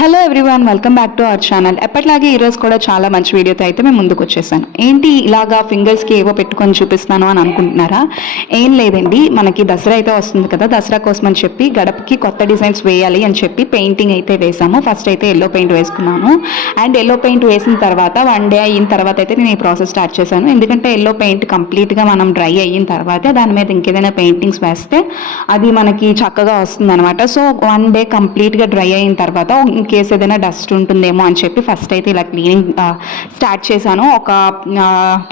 Hello everyone welcome back to our channel ఎప్పటిలాగే ఈరోజు కూడా చాలా మంచి వీడియోతో అయితే మేము ముందుకు వచ్చేసాను. ఏంటి ఇలాగా ఫింగర్స్కి ఏవో పెట్టుకొని చూపిస్తాను అని అనుకుంటున్నారా? ఏం లేదండి మనకి దసరా అయితే వస్తుంది కదా దసరా కోసం అని చెప్పి గడపకి కొత్త డిజైన్స్ వేయాలి అని చెప్పి పెయింటింగ్ అయితే వేసాము. ఫస్ట్ అయితే ఎల్లో పెయింట్ వేసుకున్నాను. అండ్ ఎల్లో పెయింట్ వేసిన తర్వాత వన్ డే అయిన తర్వాత అయితే నేను ఈ ప్రాసెస్ స్టార్ట్ చేశాను. ఎందుకంటే ఎల్లో పెయింట్ కంప్లీట్గా మనం డ్రై అయిన తర్వాత దాని మీద ఇంకేదైనా పెయింటింగ్స్ వేస్తే అది మనకి చక్కగా వస్తుంది అనమాట సో వన్ డే కంప్లీట్గా డ్రై అయిన తర్వాత ఇన్ కేస్ ఏదైనా డస్ట్ ఉంటుందేమో అని చెప్పి ఫస్ట్ అయితే ఇలా క్లీనింగ్ స్టార్ట్ చేశాను. ఒక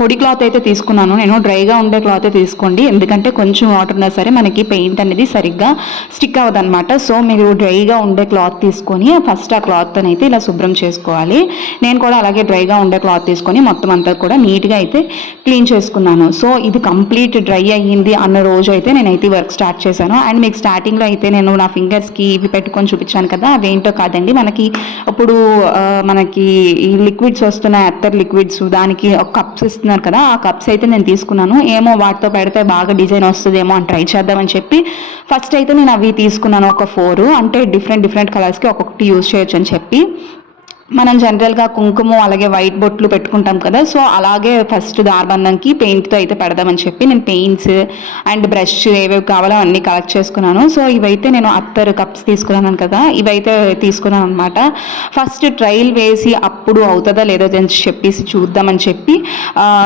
పొడి క్లాత్ అయితే తీసుకున్నాను. నేను డ్రైగా ఉండే క్లాత్ తీసుకోండి. ఎందుకంటే కొంచెం వాటర్ ఉన్నా సరే మనకి పెయింట్ అనేది సరిగ్గా స్టిక్ అవ్వదు అనమాట సో మీరు డ్రైగా ఉండే క్లాత్ తీసుకొని ఫస్ట్ ఆ క్లాత్ అయితే ఇలా శుభ్రం చేసుకోవాలి. నేను కూడా అలాగే డ్రైగా ఉండే క్లాత్ తీసుకొని మొత్తం అంతా కూడా నీట్గా అయితే క్లీన్ చేసుకున్నాను. సో ఇది కంప్లీట్ డ్రై అయ్యింది అన్న రోజు అయితే నేనైతే వర్క్ స్టార్ట్ చేశాను. అండ్ మీకు స్టార్టింగ్లో అయితే నేను నా ఫింగర్స్కి ఇవి పెట్టుకొని చూపించాను కదా అవేంటో కాదండి. మనకి ఇప్పుడు మనకి ఈ లిక్విడ్స్ వస్తున్నాయి అత్తర్ లిక్విడ్స్ దానికి ఒక కప్స్ ఇస్తున్నారు కదా ఆ కప్స్ అయితే నేను తీసుకున్నాను. ఏమో వాటితో పెడితే బాగా డిజైన్ వస్తుందేమో అని ట్రై చేద్దామని చెప్పి ఫస్ట్ అయితే నేను అవి తీసుకున్నాను ఒక ఫోర్ అంటే డిఫరెంట్ డిఫరెంట్ కలర్స్కి ఒక్కొక్కటి యూజ్ చేయొచ్చు అని చెప్పి. మనం జనరల్గా కుంకుమ అలాగే వైట్ బొట్లు పెట్టుకుంటాం కదా సో అలాగే ఫస్ట్ దార్బంధంకి పెయింట్తో అయితే పెడదామని చెప్పి నేను పెయింట్స్ అండ్ బ్రష్ ఏవేవి కావాలో అన్నీ కలెక్ట్ చేసుకున్నాను. సో ఇవైతే నేను అత్తర్ కప్స్ తీసుకున్నాను కదా ఇవైతే తీసుకున్నాను అనమాట ఫస్ట్ ట్రయల్ వేసి అప్పుడు అవుతుందా లేదో అని చెప్పేసి చూద్దామని చెప్పి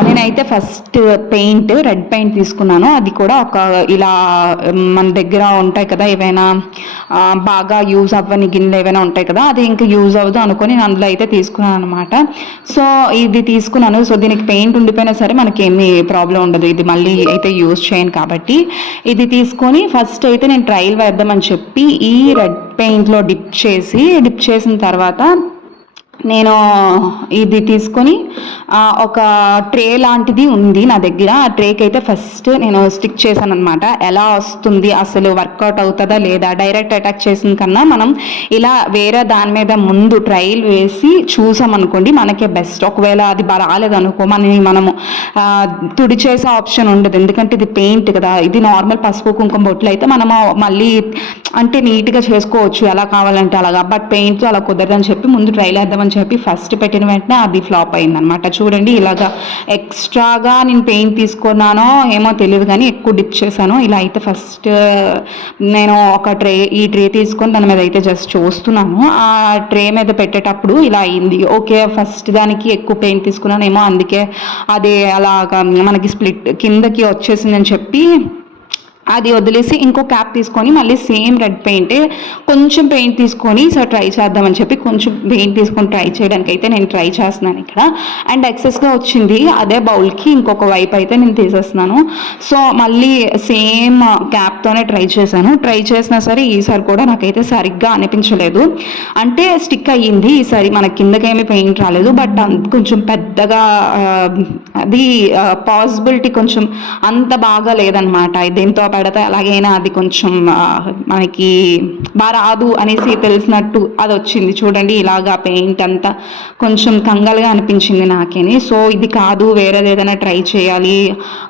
నేనైతే ఫస్ట్ పెయింట్ రెడ్ పెయింట్ తీసుకున్నాను. అది కూడా ఒక ఇలా మన దగ్గర ఉంటాయి కదా ఏవైనా బాగా యూజ్ అవ్వని గిన్నెలు ఏవైనా ఉంటాయి కదా అది ఇంకా యూజ్ అవ్వదు అనుకొని అందులో అయితే తీసుకున్నాను అనమాట సో ఇది తీసుకున్నాను. సో దీనికి పెయింట్ ఉండిపోయినా సరే మనకి ఏమి ప్రాబ్లం ఉండదు. ఇది మళ్ళీ అయితే యూజ్ చేయను కాబట్టి ఇది తీసుకొని ఫస్ట్ అయితే నేను ట్రయల్ వేద్దామని చెప్పి ఈ రెడ్ పెయింట్లో డిప్ చేసి డిప్ చేసిన తర్వాత నేను ఇది తీసుకొని ఒక ట్రే లాంటిది ఉంది నా దగ్గర. ఆ ట్రేకి అయితే ఫస్ట్ నేను స్టిక్ చేశాను అనమాట ఎలా వస్తుంది అసలు వర్కౌట్ అవుతుందా లేదా డైరెక్ట్ అటాక్ చేసిన కన్నా మనం ఇలా వేరే దాని మీద ముందు ట్రయల్ వేసి చూసామనుకోండి మనకే బెస్ట్. ఒకవేళ అది బాగా రాలేదనుకో మనని మనము తుడి తుడిచేసే ఆప్షన్ ఉండదు. ఎందుకంటే ఇది పెయింట్ కదా. ఇది నార్మల్ పసుపు కుంకుమ బొట్లు అయితే మనము మళ్ళీ అంటే నీట్గా చేసుకోవచ్చు. ఎలా కావాలంటే అలాగా. బట్ పెయింట్ అలా కుదరదని చెప్పి ముందు ట్రైల్ వేద్దామని అని చెప్పి ఫస్ట్ పెట్టిన వెంటనే అది ఫ్లాప్ అయిందనమాట చూడండి ఇలాగా ఎక్స్ట్రాగా నేను పెయింట్ తీసుకున్నానో ఏమో తెలియదు కానీ ఎక్కువ డిప్ చేశాను. ఇలా అయితే ఫస్ట్ నేను ఒక ట్రే ఈ ట్రే తీసుకొని దాని మీద అయితే జస్ట్ చూస్తున్నాను. ఆ ట్రే మీద పెట్టేటప్పుడు ఇలా అయింది. ఓకే ఫస్ట్ దానికి ఎక్కువ పెయింట్ తీసుకున్నానేమో అందుకే అది అలాగా మనకి స్ప్లిట్ కిందకి వచ్చేసిందని చెప్పి అది వదిలేసి ఇంకో క్యాప్ తీసుకొని మళ్ళీ సేమ్ రెడ్ పెయింటే కొంచెం పెయింట్ తీసుకొని సో ట్రై చేద్దామని చెప్పి కొంచెం పెయింట్ తీసుకొని ట్రై చేయడానికి అయితే నేను ట్రై చేస్తున్నాను ఇక్కడ. అండ్ ఎక్సెస్గా వచ్చింది. అదే బౌల్కి ఇంకొక వైపు అయితే నేను తీసేస్తున్నాను. సో మళ్ళీ సేమ్ క్యాప్తోనే ట్రై చేశాను. ట్రై చేసినా సరే ఈసారి కూడా నాకైతే సరిగ్గా అనిపించలేదు. అంటే స్టిక్ అయ్యింది. ఈసారి మన కిందకేమీ పెయింట్ రాలేదు. బట్ కొంచెం పెద్దగా అది పాసిబిలిటీ కొంచెం అంత బాగా లేదనమాట దీంతో పెడితే అలాగైనా అది కొంచెం మనకి బాగా రాదు అనేసి తెలిసినట్టు అది వచ్చింది చూడండి ఇలాగా పెయింట్ అంతా కొంచెం కంగలుగా అనిపించింది నాకేని. సో ఇది కాదు వేరేది ఏదైనా ట్రై చేయాలి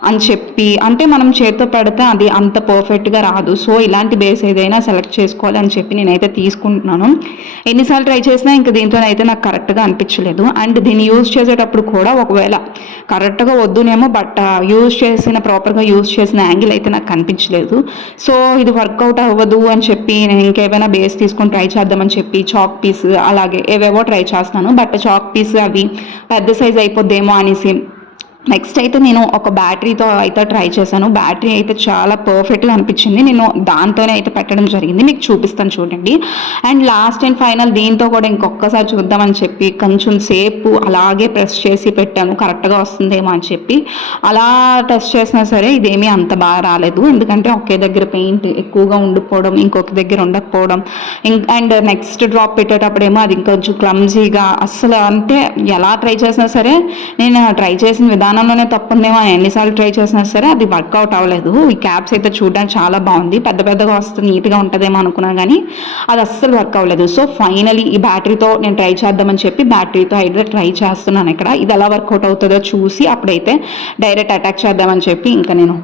అని చెప్పి అంటే మనం చేతితో పెడితే అది అంత పర్ఫెక్ట్గా రాదు. సో ఇలాంటి బేస్ ఏదైనా సెలెక్ట్ చేసుకోవాలి అని చెప్పి నేనైతే తీసుకుంటున్నాను. ఎన్నిసార్లు ట్రై చేసినా ఇంకా దీంతోనైతే నాకు కరెక్ట్గా అనిపించలేదు. అండ్ దీన్ని యూజ్ చేసేటప్పుడు కూడా ఒకవేళ కరెక్ట్గా వద్దునేమో బట్ యూజ్ చేసిన ప్రాపర్గా యూజ్ చేసిన యాంగిల్ అయితే నాకు కనిపించింది అనిపించలేదు సో ఇది వర్కౌట్ అవ్వదు అని చెప్పి నేను ఇంకేమైనా బేస్ తీసుకొని ట్రై చేద్దామని చెప్పి చాక్ పీస్ అలాగే ఏవేవో ట్రై చేస్తాను బట్ చాక్ పీస్ అవి పెద్ద సైజ్ అయిపోద్దేమో అనేసి నెక్స్ట్ అయితే నేను ఒక బ్యాటరీతో అయితే ట్రై చేశాను. బ్యాటరీ అయితే చాలా పర్ఫెక్ట్గా అనిపించింది. నేను దాంతోనే అయితే పెట్టడం జరిగింది. మీకు చూపిస్తాను చూడండి. అండ్ లాస్ట్ అండ్ ఫైనల్ దీంతో కూడా ఇంకొకసారి చూద్దామని చెప్పి కొంచెం సేపు అలాగే ప్రెస్ చేసి పెట్టాను. కరెక్ట్గా వస్తుందేమో అని చెప్పి. అలా టెస్ట్ చేసినా సరే ఇదేమీ అంత బాగా రాలేదు. ఎందుకంటే ఒకే దగ్గర పెయింట్ ఎక్కువగా ఉండిపోవడం ఇంకొక దగ్గర ఉండకపోవడం. అండ్ నెక్స్ట్ డ్రాప్ పెట్టేటప్పుడేమో అది ఇంకొంచెం క్లమ్జీగా అస్సలు అంటే ఎలా ట్రై చేసినా సరే నేను ట్రై చేసిన విధానం విధానంలోనే తప్పుందేమో అని ఎన్నిసార్లు ట్రై చేసినా సరే అది వర్కౌట్ అవ్వలేదు. ఈ క్యాప్స్ అయితే చూడడానికి చాలా బాగుంది. పెద్ద పెద్దగా వస్తుంది నీట్గా ఉంటుందేమో అనుకున్నా కానీ అది అస్సలు వర్క్ అవ్వలేదు. సో ఫైనలీ ఈ బ్యాటరీతో నేను ట్రై చేద్దామని చెప్పి బ్యాటరీతో అయితే ట్రై చేస్తున్నాను ఇక్కడ. ఇది ఎలా వర్కౌట్ అవుతుందో చూసి అప్పుడైతే డైరెక్ట్ అటాక్ చేద్దామని చెప్పి ఇంకా నేను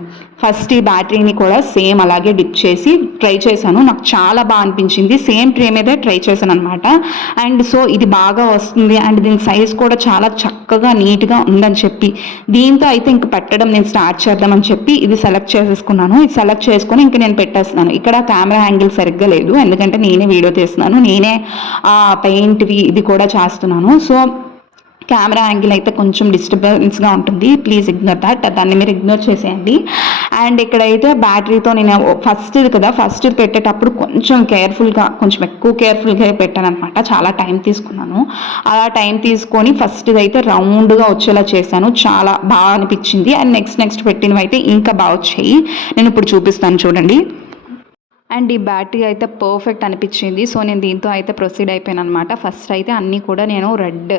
ఫస్ట్ ఈ బ్యాటరీని కూడా సేమ్ అలాగే డిప్ చేసి ట్రై చేశాను. నాకు చాలా బాగా అనిపించింది. సేమ్ ట్రే మీదే ట్రై చేశాను అనమాట అండ్ సో ఇది బాగా వస్తుంది. అండ్ దీని సైజ్ కూడా చాలా చక్కగా నీట్గా ఉందని చెప్పి దీంతో అయితే ఇంక పెట్టడం నేను స్టార్ట్ చేద్దామని చెప్పి ఇది సెలెక్ట్ చేసేసుకున్నాను. ఇది సెలెక్ట్ చేసుకొని ఇంక నేను పెట్టేస్తున్నాను. ఇక్కడ కెమెరా యాంగిల్ సరిగ్గా లేదు. ఎందుకంటే నేనే వీడియో తీస్తున్నాను. నేనే పెయింట్వి ఇది కూడా చేస్తున్నాను. సో కెమెరా యాంగిల్ అయితే కొంచెం డిస్టర్బెన్స్గా ఉంటుంది. Please ignore that. దాన్ని మీరు ఇగ్నోర్ చేసేయండి. అండ్ ఇక్కడైతే బ్యాటరీతో నేను ఫస్ట్ ఇది కదా ఫస్ట్ ఇది పెట్టేటప్పుడు కొంచెం కేర్ఫుల్గా కొంచెం ఎక్కువ కేర్ఫుల్గా పెట్టాను అనమాట చాలా టైం తీసుకున్నాను. అలా టైం తీసుకొని ఫస్ట్ అయితే రౌండ్గా వచ్చేలా చేశాను. చాలా బాగా అనిపించింది. అండ్ నెక్స్ట్ నెక్స్ట్ పెట్టినవి అయితే ఇంకా బాగా వచ్చాయి. నేను ఇప్పుడు చూపిస్తాను చూడండి. అండ్ ఈ బ్యాటరీ అయితే పర్ఫెక్ట్ అనిపించింది. సో నేను దీంతో అయితే ప్రొసీడ్ అయిపోయాను అనమాట ఫస్ట్ అయితే అన్నీ కూడా నేను రెడ్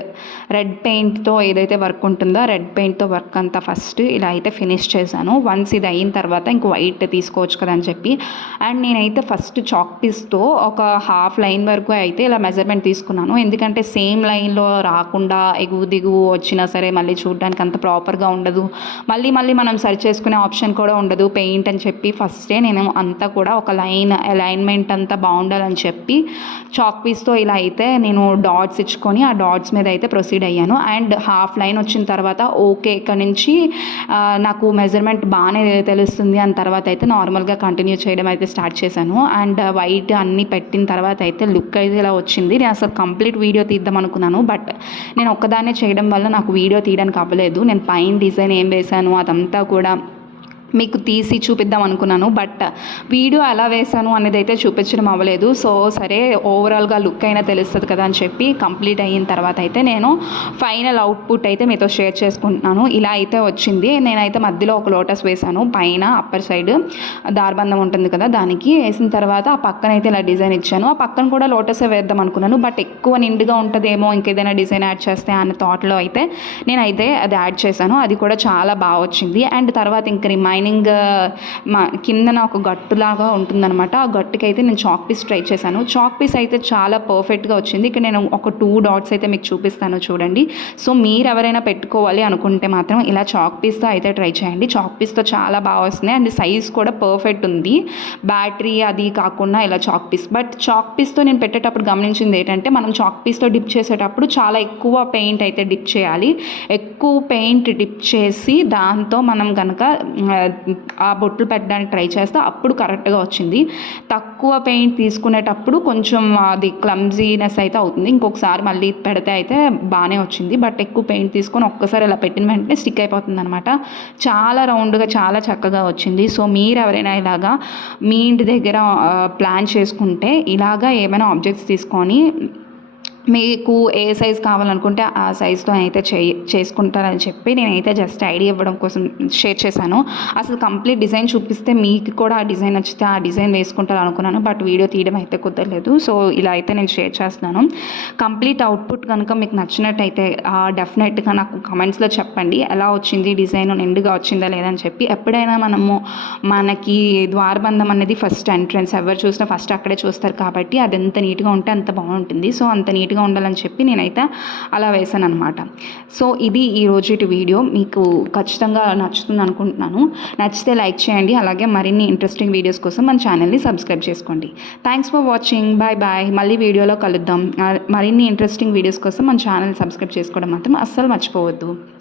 రెడ్ పెయింట్తో ఏదైతే వర్క్ ఉంటుందో రెడ్ పెయింట్తో వర్క్ అంతా ఫస్ట్ ఇలా అయితే ఫినిష్ చేశాను. వన్స్ ఇది అయిన తర్వాత ఇంక వైట్ తీసుకోవచ్చు కదా అని చెప్పి. అండ్ నేనైతే ఫస్ట్ చాక్ పీస్తో ఒక హాఫ్ లైన్ వరకు అయితే ఇలా మెజర్మెంట్ తీసుకున్నాను. ఎందుకంటే సేమ్ లైన్లో రాకుండా ఎగువ దిగువ వచ్చినా సరే మళ్ళీ చూడడానికి అంత ప్రాపర్గా ఉండదు. మళ్ళీ మళ్ళీ మనం సరి చేసుకునే ఆప్షన్ కూడా ఉండదు. పెయింట్ అని చెప్పి ఫస్టే నేను అంతా కూడా ఒక లైన్ లైన్ అలైన్మెంట్ అంతా బాగుండాలని చెప్పి చాక్ పీస్తో ఇలా అయితే నేను డాట్స్ ఇచ్చుకొని ఆ డాట్స్ మీద అయితే ప్రొసీడ్ అయ్యాను. అండ్ హాఫ్ లైన్ వచ్చిన తర్వాత ఓకే ఇక్కడ నుంచి నాకు మెజర్మెంట్ బాగానే తెలుస్తుంది అని తర్వాత అయితే నార్మల్గా కంటిన్యూ చేయడం అయితే స్టార్ట్ చేశాను. అండ్ వైట్ అన్నీ పెట్టిన తర్వాత అయితే లుక్ అయితే ఇలా వచ్చింది. నేను అసలు కంప్లీట్ వీడియో తీద్దాం అనుకున్నాను. బట్ నేను ఒక్కదాన్నే చేయడం వల్ల నాకు వీడియో తీయడానికి అవ్వలేదు. నేను పైన డిజైన్ ఏం వేశాను అదంతా కూడా మీకు తీసి చూపిద్దాం అనుకున్నాను బట్ వీడియో ఎలా వేశాను అనేది అయితే చూపించడం అవ్వలేదు. సో సరే ఓవరాల్గా లుక్ అయినా తెలుస్తుంది కదా అని చెప్పి కంప్లీట్ అయిన తర్వాత అయితే నేను ఫైనల్ అవుట్పుట్ అయితే మీతో షేర్ చేసుకుంటున్నాను. ఇలా అయితే వచ్చింది. నేనైతే మధ్యలో ఒక లోటస్ వేశాను. పైన అప్పర్ సైడ్ దార్బంధం ఉంటుంది కదా దానికి వేసిన తర్వాత ఆ పక్కన అయితే ఇలా డిజైన్ ఇచ్చాను. ఆ పక్కన కూడా లోటసే వేద్దాం అనుకున్నాను. బట్ ఎక్కువ నిండుగా ఉంటుందేమో ఇంకేదైనా డిజైన్ యాడ్ చేస్తే అన్న థాట్లో అయితే నేనైతే అది యాడ్ చేశాను. అది కూడా చాలా బాగా వచ్చింది. అండ్ తర్వాత ఇంక లైనింగ్ మా కిందన ఒక గట్టులాగా ఉంటుందన్నమాట. ఆ గట్టుకి అయితే నేను చాక్ పీస్ ట్రై చేశాను. చాక్ పీస్ అయితే చాలా పర్ఫెక్ట్గా వచ్చింది. ఇక్కడ నేను ఒక టూ డాట్స్ అయితే మీకు చూపిస్తాను చూడండి. సో మీరు ఎవరైనా పెట్టుకోవాలి అనుకుంటే మాత్రం ఇలా చాక్ పీస్తో అయితే ట్రై చేయండి. చాక్ పీస్తో చాలా బాగా వస్తుంది అండ్ సైజ్ కూడా పర్ఫెక్ట్ ఉంది. బ్యాటరీ అది కాకుండా ఇలా చాక్ పీస్. బట్ చాక్ పీస్తో నేను పెట్టేటప్పుడు గమనించింది ఏంటంటే మనం చాక్ పీస్తో డిప్ చేసేటప్పుడు చాలా ఎక్కువ పెయింట్ అయితే డిప్ చేయాలి. ఎక్కువ పెయింట్ డిప్ చేసి దాంతో మనం కనుక ఆ బొట్లు పెట్టడానికి ట్రై చేస్తే. అప్పుడు కరెక్ట్గా వచ్చింది. తక్కువ పెయింట్ తీసుకునేటప్పుడు కొంచెం అది క్లమ్జీనెస్ అయితే అవుతుంది. ఇంకొకసారి మళ్ళీ పెడితే అయితే బాగానే వచ్చింది. బట్ ఎక్కువ పెయింట్ తీసుకొని ఒక్కసారి ఇలా పెట్టిన వెంటనే స్టిక్ అయిపోతుంది అనమాట చాలా రౌండ్గా చాలా చక్కగా వచ్చింది. సో మీరు ఎవరైనా ఇలాగా మీ ఇంటి దగ్గర ప్లాన్ చేసుకుంటే ఇలాగా ఏమైనా ఆబ్జెక్ట్స్ తీసుకొని మీకు ఏ సైజ్ కావాలనుకుంటే ఆ సైజ్తో అయితే చే చేసుకుంటారని చెప్పి నేనైతే జస్ట్ ఐడియా ఇవ్వడం కోసం షేర్ చేశాను. అసలు కంప్లీట్ డిజైన్ చూపిస్తే మీకు కూడా ఆ డిజైన్ నచ్చితే ఆ డిజైన్ వేసుకుంటారు అనుకున్నాను బట్ వీడియో తీయడం అయితే కుదరలేదు. సో ఇలా అయితే నేను షేర్ చేస్తున్నాను. కంప్లీట్ అవుట్పుట్ కనుక మీకు నచ్చినట్టయితే డెఫినెట్గా నాకు కమెంట్స్లో చెప్పండి. ఎలా వచ్చింది డిజైన్ నిండుగా వచ్చిందా లేదని చెప్పి. ఎప్పుడైనా మనము మనకి ద్వారబంధం అనేది ఫస్ట్ ఎంట్రన్స్ ఎవరు చూసినా ఫస్ట్ అక్కడే చూస్తారు కాబట్టి అది ఎంత నీట్గా ఉంటే అంత బాగుంటుంది. సో అంత నీట్గా ఉండాలని చెప్పి నేనైతే అలా వేసాను అనమాట సో ఇది ఈ రోజు వీడియో. మీకు ఖచ్చితంగా నచ్చుతుంది అనుకుంటున్నాను. నచ్చితే లైక్ చేయండి. అలాగే మరిన్ని ఇంట్రెస్టింగ్ వీడియోస్ కోసం మన ఛానల్ని సబ్స్క్రైబ్ చేసుకోండి. Thanks for watching bye bye మళ్ళీ వీడియోలో కలుద్దాం. మరిన్ని ఇంట్రెస్టింగ్ వీడియోస్ కోసం మన ఛానల్ సబ్స్క్రైబ్ చేసుకోవడం మాత్రం అస్సలు మర్చిపోవద్దు.